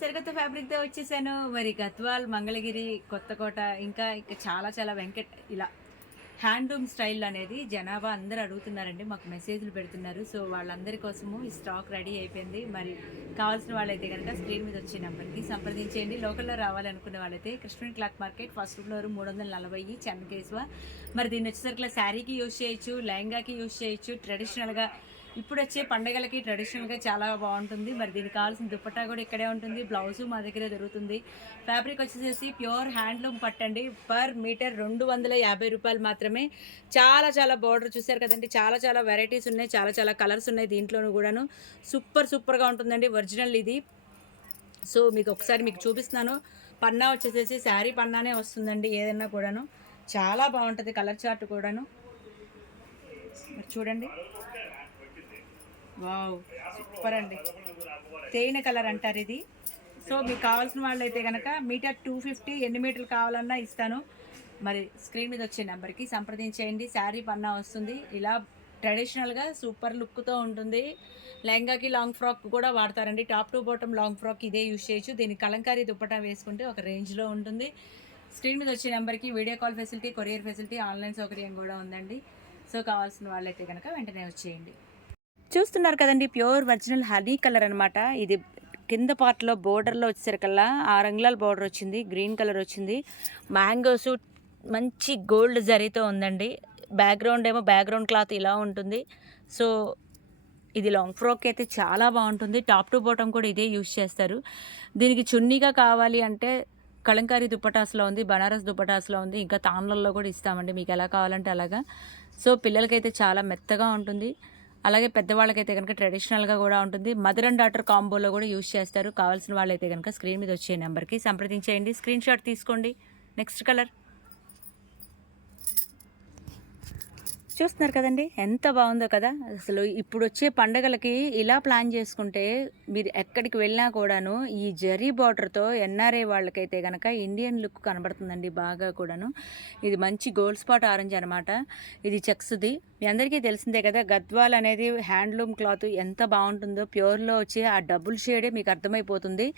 సరికొత్త ఫ్యాబ్రిక్‌తో వచ్చేసాను. మరి గద్వాల్, మంగళగిరి, కొత్తకోట ఇంకా చాలా చాలా ఇలా హ్యాండ్లూమ్ స్టైల్ అనేది జనాభా అందరూ అడుగుతున్నారండి. మాకు మెసేజ్‌లు పెడుతున్నారు. సో, వాళ్ళందరి కోసము ఈ స్టాక్ రెడీ అయిపోయింది. మరి కావాల్సిన వాళ్ళైతే గనక స్క్రీన్ మీద వచ్చే నంబర్‌కి సంప్రదించేయండి. లోకల్‌లో రావాలనుకునే వాళ్ళైతే Krishnaveni cloth market first floor 340 Chennakesava. మరి దీన్ని వచ్చేసరికి శారీకి యూజ్ చేయొచ్చు, లెహంగాకి యూజ్ చేయొచ్చు, ట్రెడిషనల్‌గా ఇప్పుడొచ్చే పండగలకి ట్రెడిషనల్‌గా చాలా బావుంటుంది. మరి దీనికి కావాల్సిన దుపట్టా కూడా ఇక్కడే ఉంటుంది. బ్లౌజు మా దగ్గరే దొరుకుతుంది. ఫ్యాబ్రిక్ వచ్చేసేసి ప్యూర్ హ్యాండ్లూమ్ పట్టండి. పర్ మీటర్ రూ. 250 మాత్రమే. చాలా చాలా బోర్డర్ చూసారు కదండీ! చాలా చాలా వెరైటీస్ ఉన్నాయి. చాలా చాలా కలర్స్ ఉన్నాయి దీంట్లోనూ గూడాను. సూపర్‌గా ఉంటుందండి. ఒరిజినల్ ఇది. సో, మీకు చూపిస్తున్నాను. పన్నా వచ్చేసేసి శారీ పన్నానే వస్తుందండి ఏదన్నా కూడాను. చాలా బావుంటది కలర్ చార్ట్ కూడాను. మరి చూడండి. వావ్! సూపర్ అండి. తేనె కలర్ అంటారు ఇది. సో, మీకు కావాల్సిన వాళ్ళైతే గనక మీటర్ 250 ఎన్ని మీటర్లు కావాలన్నా ఇస్తాను. మరి స్క్రీన్ మీద వచ్చే నెంబర్‌కి సంప్రదించేయండి. శారీ పన్నా వస్తుంది. ఇలా ట్రెడిషనల్‌గా సూపర్ లుక్‌తో ఉంటుంది. లెహంగాకి లాంగ్ ఫ్రాక్ కూడా వాడతారండి. Top to bottom long frock ఇదే యూజ్ చేయొచ్చు. దీనికి కలంకారీ దుపట్టా వేసుకుంటే ఒక రేంజ్‌లో ఉంటుంది. స్క్రీన్ మీద వచ్చే నెంబర్‌కి video call facility, courier facility, online సౌకర్యం కూడా ఉందండి. సో, కావాల్సిన వాళ్ళైతే గనక వెంటనే వచ్చేయండి. చూస్తున్నారు కదండి, ప్యూర్ ఒరిజినల్ హనీ కలర్ అనమాట. ఇది కింద పార్ట్లో బోర్డర్లో వచ్చేసరికల్లా 6 అంగుళాల బోర్డర్ వచ్చింది. గ్రీన్ కలర్ వచ్చింది. మ్యాంగోస్ మంచి గోల్డ్ జరీతో ఉందండి. బ్యాక్గ్రౌండ్ క్లాత్ ఇలా ఉంటుంది. సో, ఇది లాంగ్ ఫ్రాక్ అయితే చాలా బాగుంటుంది. టాప్ టు బాటమ్ కూడా ఇదే యూజ్ చేస్తారు. దీనికి చున్నీగా కావాలి అంటే కలంకారీ దుపటాస్లో ఉంది, బనారస్ దుపటాస్లో ఉంది, ఇంకా తాన్లలో కూడా ఇస్తామండి మీకు ఎలా కావాలంటే అలాగా. సో, పిల్లలకైతే చాలా మెత్తగా ఉంటుంది. అలాగే పెద్దవాళ్ళకైతే కనుక ట్రెడిషనల్గా కూడా ఉంటుంది. మదర్ అండ్ డాటర్ కాంబోలో కూడా యూజ్ చేస్తారు. కావాల్సిన వాళ్ళైతే కనుక స్క్రీన్ మీద వచ్చే నెంబర్కి సంప్రదించేయండి. స్క్రీన్ షాట్ తీసుకోండి. నెక్స్ట్ కలర్ చూస్తున్నారు కదండి, ఎంత బాగుందో కదా. అసలు ఇప్పుడు వచ్చే పండగలకి ఇలా ప్లాన్ చేసుకుంటే మీరు ఎక్కడికి వెళ్ళినా కూడాను ఈ జరీ బార్డర్తో ఎన్ఆర్ఐ వాళ్ళకైతే కనుక ఇండియన్ లుక్ కనబడుతుందండి బాగా కూడాను. ఇది మంచి గోల్డ్ స్పాట్ ఆరెంజ్ అనమాట. ఇది చెక్స్ది. మీ అందరికీ తెలిసిందే కదా, గద్వాల్ అనేది హ్యాండ్లూమ్ క్లాత్ ఎంత బాగుంటుందో. ప్యూర్లో వచ్చే ఆ డబుల్ షేడే మీకు అర్థమైపోతుంది.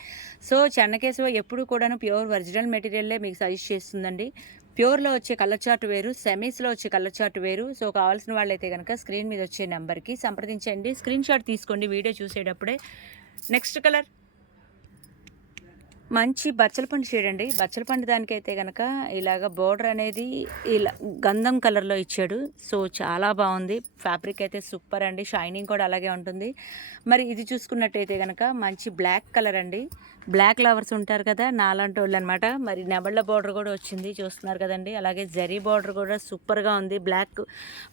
సో, చెన్నకేశవ ఎప్పుడు కూడాను ప్యూర్ ఒరిజినల్ మెటీరియల్లే మీకు సజెస్ట్ చేస్తుందండి. ప్యూర్లో వచ్చే కలర్ చార్ట్ వేరు, సెమీస్లో వచ్చే కలర్ చార్ట్ వేరు. సో, కావాల్సిన వాళ్ళైతే కనుక స్క్రీన్ మీద వచ్చే నెంబర్కి సంప్రదించండి. స్క్రీన్ షాట్ తీసుకోండి వీడియో చూసేటప్పుడే. నెక్స్ట్ కలర్ మంచి బచ్చలపండు షేడ్ అండి. బచ్చలపండు దానికైతే కనుక ఇలాగ బోర్డర్ అనేది ఇలా గంధం కలర్లో ఇచ్చాడు. సో, చాలా బాగుంది. ఫ్యాబ్రిక్ అయితే సూపర్ అండి. షైనింగ్ కూడా అలాగే ఉంటుంది. మరి ఇది చూసుకున్నట్టయితే కనుక మంచి బ్లాక్ కలర్ అండి. బ్లాక్ లవర్స్ ఉంటారు కదా, నాలాంటి వాళ్ళు అనమాట. మరి నెమళ్ళ బార్డర్ కూడా వచ్చింది చూస్తున్నారు కదండి. అలాగే జరీ బార్డర్ కూడా సూపర్గా ఉంది. బ్లాక్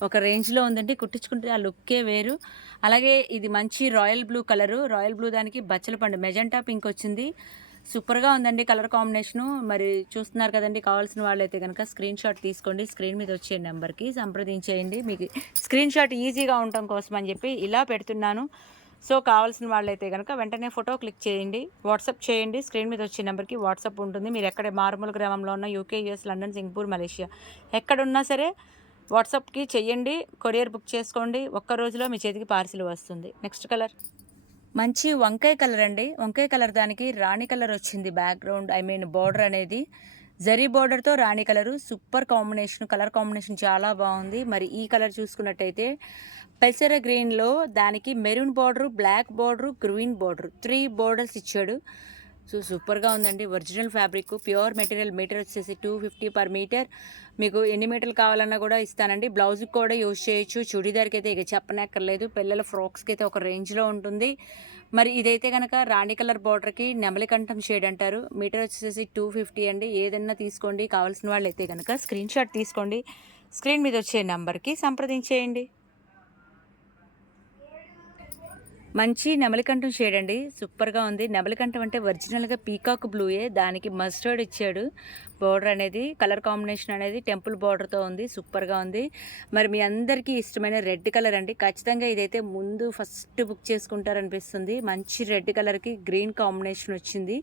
ఒక రేంజ్లో ఉందండి. కుట్టించుకుంటే ఆ లుక్కే వేరు. అలాగే ఇది మంచి royal blue colour. Royal blue దానికి బచ్చలపండు మెజెంటా పింక్ వచ్చింది. సూపర్గా ఉందండి కలర్ కాంబినేషను. మరి చూస్తున్నారు కదండి, కావాల్సిన వాళ్ళైతే కనుక స్క్రీన్ షాట్ తీసుకోండి. స్క్రీన్ మీద వచ్చే నెంబర్కి సంప్రదించేయండి. మీకు స్క్రీన్ షాట్ ఈజీగా ఉండటం కోసం అని చెప్పి ఇలా పెడుతున్నాను. సో, కావాల్సిన వాళ్ళైతే కనుక వెంటనే ఫోటో క్లిక్ చేయండి, వాట్సాప్ చేయండి. స్క్రీన్ మీద వచ్చే నెంబర్కి వాట్సాప్ ఉంటుంది. మీరు ఎక్కడ మారుమూల గ్రామంలో ఉన్న UK, US, London, Singapore, Malaysia ఎక్కడున్నా సరే వాట్సాప్కి చెయ్యండి. కొరియర్ బుక్ చేసుకోండి. ఒక్క రోజులో మీ చేతికి పార్సిల్ వస్తుంది. నెక్స్ట్ కలర్ మంచి వంకాయ కలర్ అండి. వంకాయ కలర్ దానికి రాణి కలర్ వచ్చింది. బోర్డర్ అనేది జరీ బోర్డర్తో రాణి colour. Super combination, colour combination చాలా బాగుంది. మరి ఈ కలర్ చూసుకున్నట్టయితే పెసర గ్రీన్లో దానికి maroon border, black border, green border 3 borders ఇచ్చాడు. సో, సూపర్గా ఉందండి. Original fabric, pure material. Metre వచ్చేసి 250 పర్ మీటర్. మీకు ఎన్ని మీటర్లు కావాలన్నా కూడా ఇస్తానండి. బ్లౌజ్కి కూడా యూజ్ చేయొచ్చు. చుడీదార్కి అయితే ఇక చెప్పనక్కర్లేదు. పిల్లల ఫ్రాక్స్కి అయితే ఒక రేంజ్లో ఉంటుంది. మరి ఇదైతే కనుక రాణి కలర్ బార్డర్కి నెమలికంఠం షేడ్ అంటారు. మీటర్ వచ్చేసి 250 అండి. ఏదన్నా తీసుకోండి. కావాల్సిన వాళ్ళు అయితే కనుక స్క్రీన్ షాట్ తీసుకోండి. స్క్రీన్ మీద వచ్చే నెంబర్కి సంప్రదించేయండి. మంచి నెమలికంఠం షేడ్ అండి. సూపర్గా ఉంది. నెమలికంఠం అంటే ఒరిజినల్గా పీకాక్ బ్లూయే. దానికి మస్టర్డ్ ఇచ్చాడు. బోర్డర్ అనేది, కలర్ కాంబినేషన్ అనేది టెంపుల్ బోర్డర్తో ఉంది. సూపర్గా ఉంది. మరి మీ అందరికీ ఇష్టమైన రెడ్ కలర్ అండి. ఖచ్చితంగా ఇదైతే ముందు ఫస్ట్ బుక్ చేసుకుంటారనిపిస్తుంది. మంచి రెడ్ కలర్కి గ్రీన్ కాంబినేషన్ వచ్చింది.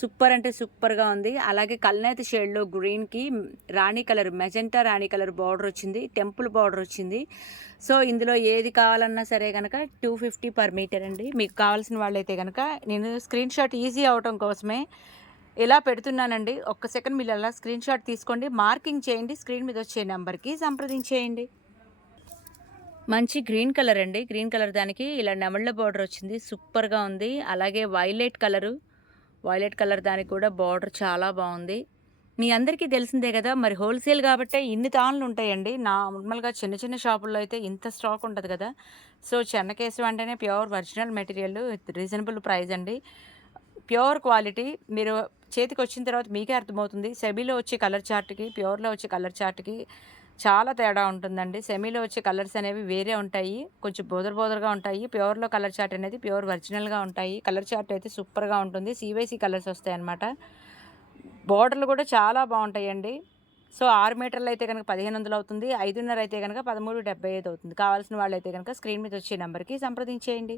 సూపర్ అంటే సూపర్గా ఉంది. అలాగే కల్నేత షేడ్లో గ్రీన్కి రాణి కలర్, మెజెంటా రాణి కలర్ బార్డర్ వచ్చింది. టెంపుల్ బార్డర్ వచ్చింది. సో, ఇందులో ఏది కావాలన్నా సరే కనుక 250 పర్ మీటర్ అండి. మీకు కావాల్సిన వాళ్ళైతే కనుక నేను స్క్రీన్ షాట్ ఈజీ అవటం కోసమే ఇలా పెడుతున్నానండి. ఒక్క సెకండ్ మీరు అలా స్క్రీన్ షాట్ తీసుకోండి, మార్కింగ్ చేయండి, స్క్రీన్ మీద వచ్చే నెంబర్కి సంప్రదించేయండి. మంచి గ్రీన్ కలర్ అండి. గ్రీన్ కలర్ దానికి ఇలా నెమళ్ళ బార్డర్ వచ్చింది, సూపర్గా ఉంది. అలాగే వైలెట్ కలర్ దానికి కూడా బార్డర్ చాలా బాగుంది. మీ అందరికీ తెలిసిందే కదా, మరి హోల్సేల్ కాబట్టే ఇన్ని తాన్లు ఉంటాయండి. నార్మల్గా చిన్న చిన్న షాపుల్లో అయితే ఇంత స్టాక్ ఉంటుంది కదా. సో చెన్నకేశవ అంటేనే pure original material, reasonable price అండి, ప్యూర్ క్వాలిటీ. మీరు చేతికి వచ్చిన తర్వాత మీకే అర్థమవుతుంది. సెమీలో వచ్చే కలర్ చార్ట్కి, ప్యూర్లో వచ్చే కలర్ చార్ట్కి చాలా తేడా ఉంటుందండి. సెమీలో వచ్చే కలర్స్ అనేవి వేరే ఉంటాయి, కొంచెం బోదరగా ఉంటాయి. ప్యూర్లో కలర్ చార్ట్ అనేది ప్యూర్ ఒరిజినల్గా ఉంటాయి. కలర్ చార్ట్ అయితే సూపర్గా ఉంటుంది. CYC కలర్స్ వస్తాయి అన్నమాట. బోర్డర్లు కూడా చాలా బాగుంటాయండి. సో 6 మీటర్లు అయితే కనుక 1500 అవుతుంది, 5.5 అయితే కనుక 1375 అవుతుంది. కావాల్సిన వాళ్ళు అయితే కనుక స్క్రీన్ మీద వచ్చే నెంబర్కి సంప్రదించేయండి.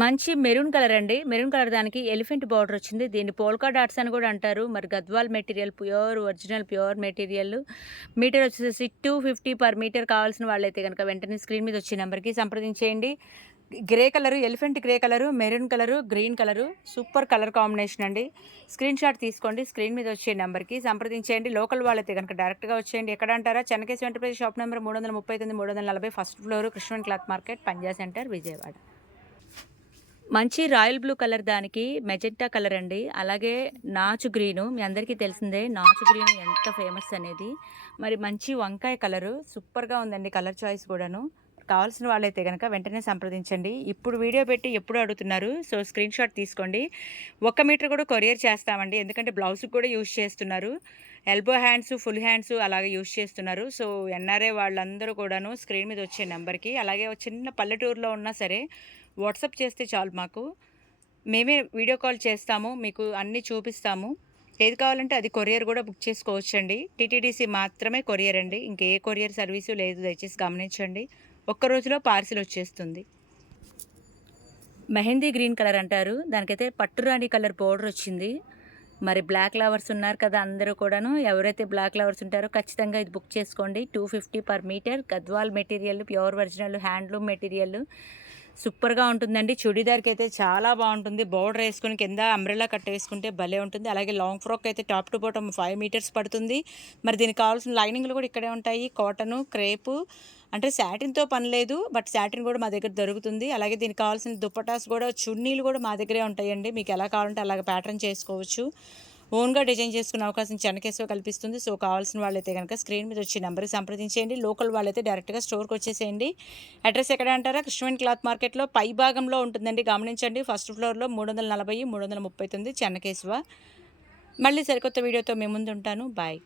మంచి మెరూన్ కలర్ అండి. మెరూన్ కలర్ దానికి ఎలిఫెంట్ బార్డర్ వచ్చింది. దీన్ని పోల్కా డాట్స్ అని కూడా అంటారు. మరి Gadwal material, pure material. Metre వచ్చేసి 250 పర్ మీటర్. కావాల్సిన వాళ్ళైతే కనుక వెంటనే స్క్రీన్ మీద వచ్చే నెంబర్కి సంప్రదించేయండి. Grey colour, elephant grey colour, maroon colour, green colour, super colour combination అండి. స్క్రీన్ షాట్ తీసుకోండి, స్క్రీన్ మీద వచ్చే నెంబర్కి సంప్రదించేయండి. లోకల్ వాళ్ళైతే కనుక డైరెక్ట్గా వచ్చేయండి. ఎక్కడ అంటారా, Chennakesava enterprise, shop number 339, 340, first floor, Krishnan cloth market, Panja centre, Vijayawada. మంచి రాయల్ బ్లూ కలర్ దానికి మెజెంటా కలర్ అండి. అలాగే నాచు గ్రీను, మీ అందరికీ తెలిసిందే నాచు గ్రీన్ ఎంత ఫేమస్ అనేది. మరి మంచి వంకాయ కలరు, సూపర్గా ఉందండి కలర్ చాయిస్ కూడాను. కావాల్సిన వాళ్ళైతే కనుక వెంటనే సంప్రదించండి. ఇప్పుడు వీడియో పెట్టి ఎప్పుడు అడుగుతున్నారు, సో స్క్రీన్ షాట్ తీసుకోండి. 1 మీటర్ కూడా కొరియర్ చేస్తామండి, ఎందుకంటే బ్లౌజ్కి కూడా యూజ్ చేస్తున్నారు. ఎల్బో హ్యాండ్స్, ఫుల్ హ్యాండ్స్ అలాగే యూజ్ చేస్తున్నారు. సో NRA వాళ్ళందరూ కూడాను స్క్రీన్ మీద వచ్చే నెంబర్కి, అలాగే చిన్న పల్లెటూరులో ఉన్నా సరే వాట్సాప్ చేస్తే చాలు, మాకు మేమే వీడియో కాల్ చేస్తాము, మీకు అన్నీ చూపిస్తాము. ఏది కావాలంటే అది కొరియర్ కూడా బుక్ చేసుకోవచ్చండి. TTDC మాత్రమే కొరియర్ అండి, ఇంకే కొరియర్ సర్వీసు లేదు, దయచేసి గమనించండి. ఒక్క రోజులో పార్సిల్ వచ్చేస్తుంది. మెహందీ గ్రీన్ కలర్ అంటారు, దానికైతే పట్టురాణి కలర్ బోర్డర్ వచ్చింది. మరి బ్లాక్ లవర్స్ ఉన్నారు కదా అందరూ కూడాను, ఎవరైతే బ్లాక్ లవర్స్ ఉంటారో ఖచ్చితంగా ఇది బుక్ చేసుకోండి. 250 per metre. Gadwal material, pure original handloom material, సూపర్గా ఉంటుందండి. చుడీదార్కి అయితే చాలా బాగుంటుంది. బోర్డర్ వేసుకుని కింద అంబ్రెల్లా కట్ వేసుకుంటే భలే ఉంటుంది. అలాగే లాంగ్ ఫ్రాక్ అయితే టాప్ టు బాటమ్ 5 మీటర్స్ పడుతుంది. మరి దీనికి కావాల్సిన లైనింగ్లు కూడా ఇక్కడే ఉంటాయి. కాటను, క్రేపు, అంటే శాటిన్తో పని లేదు, బట్ శాటిన్ కూడా మా దగ్గర దొరుకుతుంది. అలాగే దీనికి కావాల్సిన దుప్పటాస్ కూడా, చున్నీలు కూడా మా దగ్గరే ఉంటాయండి. మీకు ఎలా కావాలంటే అలాగ ప్యాటర్న్ చేసుకోవచ్చు. ఓన్గా డిజైన్ చేసుకునే అవకాశం చెన్నకేశవ కల్పిస్తుంది. సో కావాల్సిన వాళ్ళైతే కనుక స్క్రీన్ మీద వచ్చే నెంబర్కి సంప్రదించేయండి. లోకల్ వాళ్ళైతే డైరెక్ట్గా స్టోర్కి వచ్చేసేయండి. అడ్రస్ ఎక్కడ అంటారా, కృష్ణవేణి క్లాత్ మార్కెట్లో పై భాగంలో ఉంటుందండి, గమనించండి. ఫస్ట్ ఫ్లోర్లో 340, 339 చెన్నకేశవ. మళ్ళీ సరికొత్త వీడియోతో మీ ముందు ఉంటాను. బాయ్.